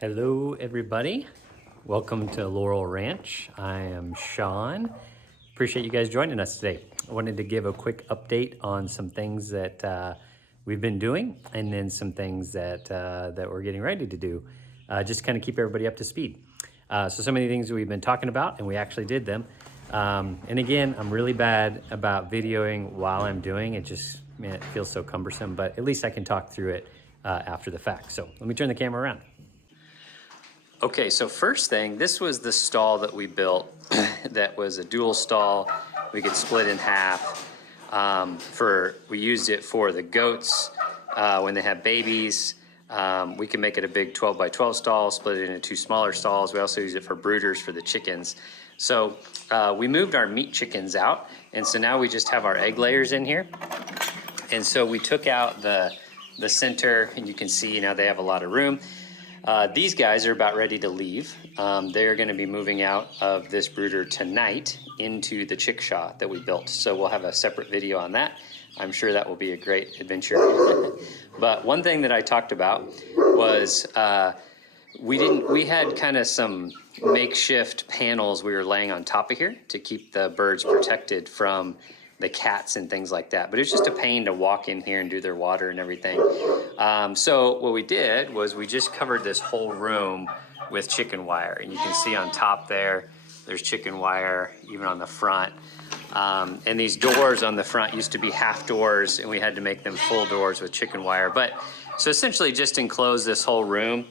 Hello, everybody. Welcome to Laurel Ranch. I am Sean. Appreciate you guys joining us today. I wanted to give a quick update on some things that we've been doing, and then some things that we're getting ready to do, just kind of keep everybody up to speed. So some of the things that we've been talking about, and we actually did them. And again, I'm really bad about videoing while I'm doing it. Just, man, it feels so cumbersome, but at least I can talk through it after the fact. So let me turn the camera around. Okay, so first thing, this was the stall that we built that was a dual stall. We could split in half. We used it for the goats when they have babies. We can make it a big 12 by 12 stall, split it into two smaller stalls. We also use it for brooders for the chickens. So we moved our meat chickens out, and so now we just have our egg layers in here. And so we took out the center, and you can see now they have a lot of room. These guys are about ready to leave. They're going to be moving out of this brooder tonight into the chickshaw that we built. So we'll have a separate video on that. I'm sure that will be a great adventure. But one thing that I talked about was we had kind of some makeshift panels we were laying on top of here to keep the birds protected from the cats and things like that. But it's just a pain to walk in here and do their water and everything. So what we did was we just covered this whole room with chicken wire. And you can see on top there's chicken wire, even on the front. And these doors on the front used to be half doors, and we had to make them full doors with chicken wire. But so essentially just enclose this whole room.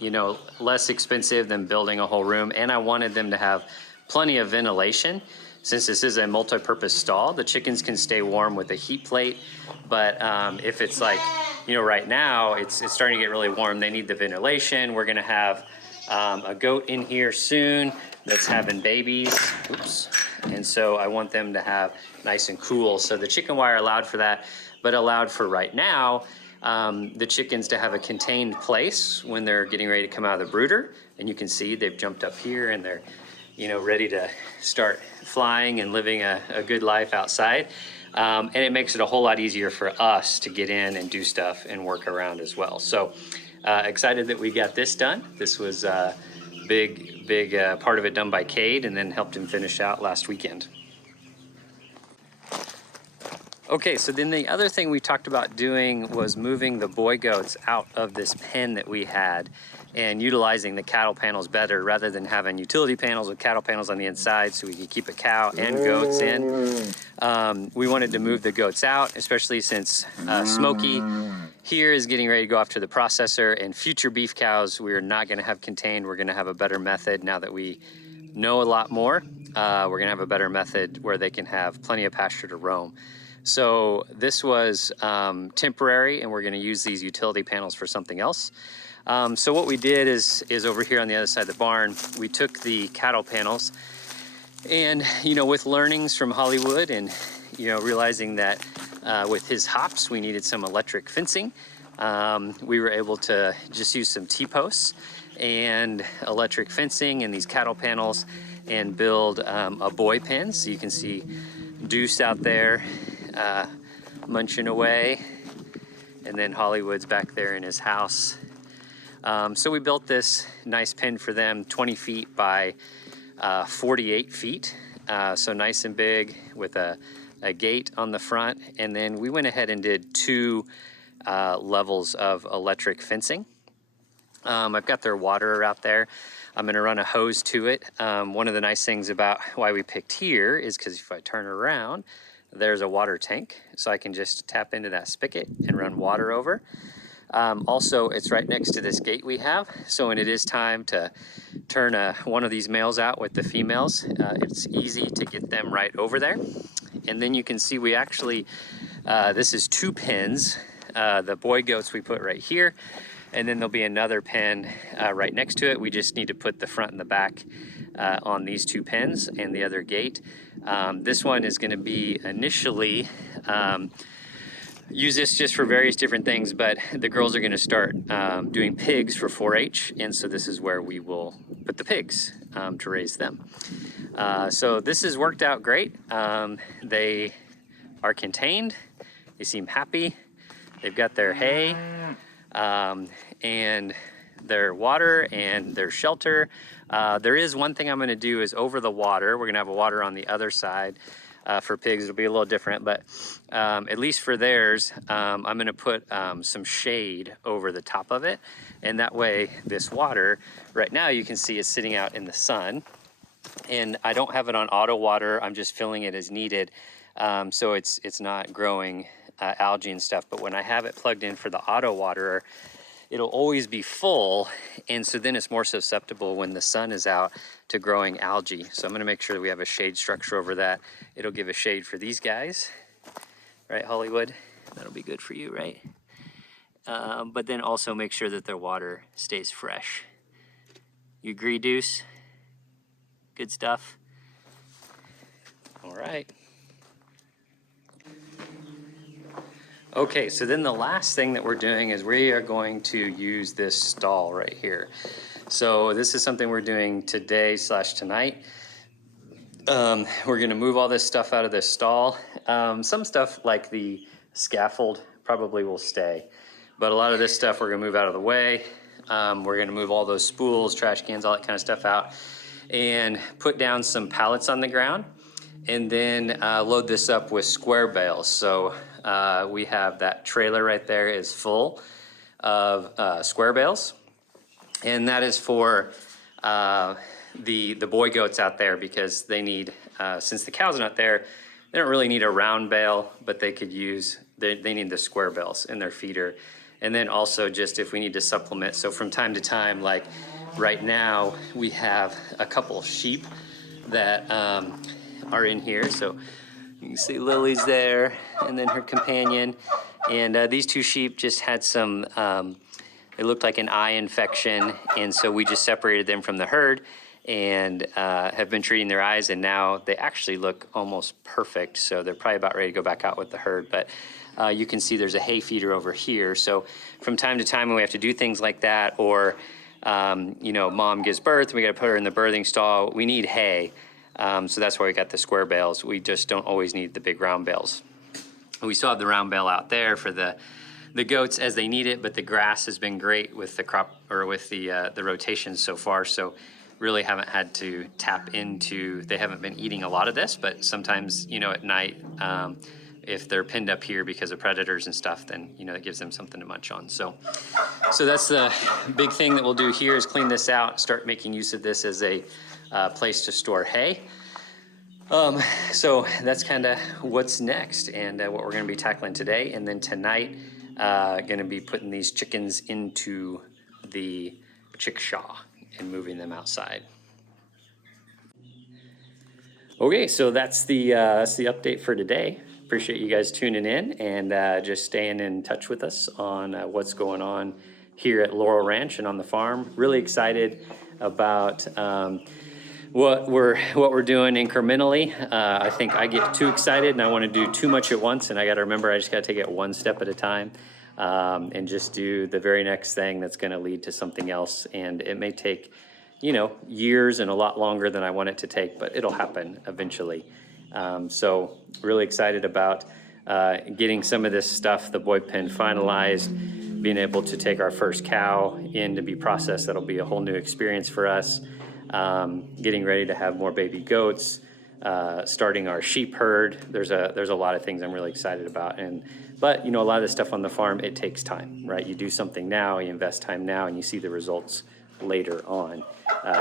You know, less expensive than building a whole room. And I wanted them to have plenty of ventilation. Since this is a multi-purpose stall, the chickens can stay warm with a heat plate. But if it's like, you know, right now, it's starting to get really warm, they need the ventilation. We're gonna have a goat in here soon that's having babies. Oops. And so I want them to have nice and cool. So the chicken wire allowed for that, but allowed for right now, the chickens to have a contained place when they're getting ready to come out of the brooder. And you can see they've jumped up here and they're, you know, ready to start flying and living a good life outside. And it makes it a whole lot easier for us to get in and do stuff and work around as well. So excited that we got this done. This was a big part of it done by Cade, and then helped him finish out last weekend. Okay, so then the other thing we talked about doing was moving the boy goats out of this pen that we had and utilizing the cattle panels better rather than having utility panels with cattle panels on the inside so we could keep a cow and goats in. We wanted to move the goats out, especially since Smokey here is getting ready to go off to the processor, and future beef cows we are not gonna have contained. We're gonna have a better method now that we know a lot more. We're gonna have a better method where they can have plenty of pasture to roam. So this was temporary, and we're gonna use these utility panels for something else. So what we did is over here on the other side of the barn, we took the cattle panels and, you know, with learnings from Hollywood and, you know, realizing that with his hops, we needed some electric fencing. We were able to just use some T-posts and electric fencing and these cattle panels and build a boy pen. So you can see Deuce out there munching away, and then Hollywood's back there in his house. So we built this nice pen for them, 20 feet by 48 feet. So nice and big with a gate on the front. And then we went ahead and did two levels of electric fencing. I've got their water out there. I'm gonna run a hose to it. One of the nice things about why we picked here is because if I turn around, there's a water tank. So I can just tap into that spigot and run water over. Also, it's right next to this gate we have. So when it is time to turn one of these males out with the females, it's easy to get them right over there. And then you can see we actually, this is two pens. The boy goats we put right here. And then there'll be another pen right next to it. We just need to put the front and the back on these two pens and the other gate. This one is gonna be initially, use this just for various different things, but the girls are gonna start doing pigs for 4-H, and so this is where we will put the pigs to raise them. So this has worked out great. They are contained, they seem happy, they've got their hay, and their water and their shelter. There is one thing I'm going to do is over the water. We're going to have a water on the other side. For pigs, it'll be a little different, but at least for theirs, I'm going to put some shade over the top of it. And that way, this water, right now you can see is sitting out in the sun. And I don't have it on auto water. I'm just filling it as needed. So it's not growing algae and stuff. But when I have it plugged in for the auto waterer, it'll always be full, and so then it's more susceptible when the sun is out to growing algae. So I'm gonna make sure that we have a shade structure over that. It'll give a shade for these guys, right, Hollywood? That'll be good for you, right? But then also make sure that their water stays fresh. You agree, Deuce? Good stuff. All right. Okay, so then the last thing that we're doing is we are going to use this stall right here. So this is something we're doing today / tonight. We're gonna move all this stuff out of this stall. Some stuff like the scaffold probably will stay, but a lot of this stuff we're gonna move out of the way. We're gonna move all those spools, trash cans, all that kind of stuff out, and put down some pallets on the ground, and then load this up with square bales. So we have that trailer right there is full of square bales, and that is for the boy goats out there, because they need, since the cows are not there, they don't really need a round bale, but they could use, they need the square bales in their feeder. And then also just if we need to supplement, so from time to time, like right now, we have a couple sheep that are in here. So you can see Lily's there, and then her companion. And these two sheep just had some, it looked like an eye infection, and so we just separated them from the herd and have been treating their eyes, and now they actually look almost perfect. So they're probably about ready to go back out with the herd. But you can see there's a hay feeder over here. So from time to time when we have to do things like that, or you know, mom gives birth and we got to put her in the birthing stall, we need hay. So that's why we got the square bales. We just don't always need the big round bales. We still have the round bale out there for the goats as they need it, but the grass has been great with the crop, or with the rotations so far. So really haven't had to tap into, they haven't been eating a lot of this, but sometimes, you know, at night, if they're pinned up here because of predators and stuff, then, you know, it gives them something to munch on. So that's the big thing that we'll do here, is clean this out, start making use of this as a place to store hay. So that's kind of what's next, and what we're going to be tackling today. And then tonight, going to be putting these chickens into the chickshaw and moving them outside. Okay, so that's the update for today. Appreciate you guys tuning in and just staying in touch with us on what's going on here at Laurel Ranch and on the farm. Really excited about what we're doing incrementally. I think I get too excited and I want to do too much at once, and I got to remember I just got to take it one step at a time, and just do the very next thing that's going to lead to something else. And it may take, you know, years and a lot longer than I want it to take, but it'll happen eventually. So really excited about getting some of this stuff, the boy pen finalized, being able to take our first cow in to be processed. That'll be a whole new experience for us. Getting ready to have more baby goats, starting our sheep herd. There's a lot of things I'm really excited about. But you know, a lot of this stuff on the farm, it takes time, right? You do something now, you invest time now, and you see the results later on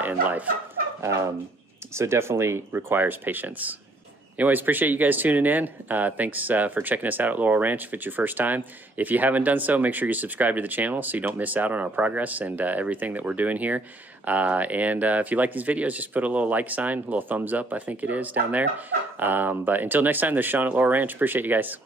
in life. So definitely requires patience. Anyways, appreciate you guys tuning in. Thanks for checking us out at Laurel Ranch if it's your first time. If you haven't done so, make sure you subscribe to the channel so you don't miss out on our progress and everything that we're doing here. And if you like these videos, just put a little like sign, a little thumbs up, I think it is down there. But until next time, this is Sean at Laurel Ranch. Appreciate you guys.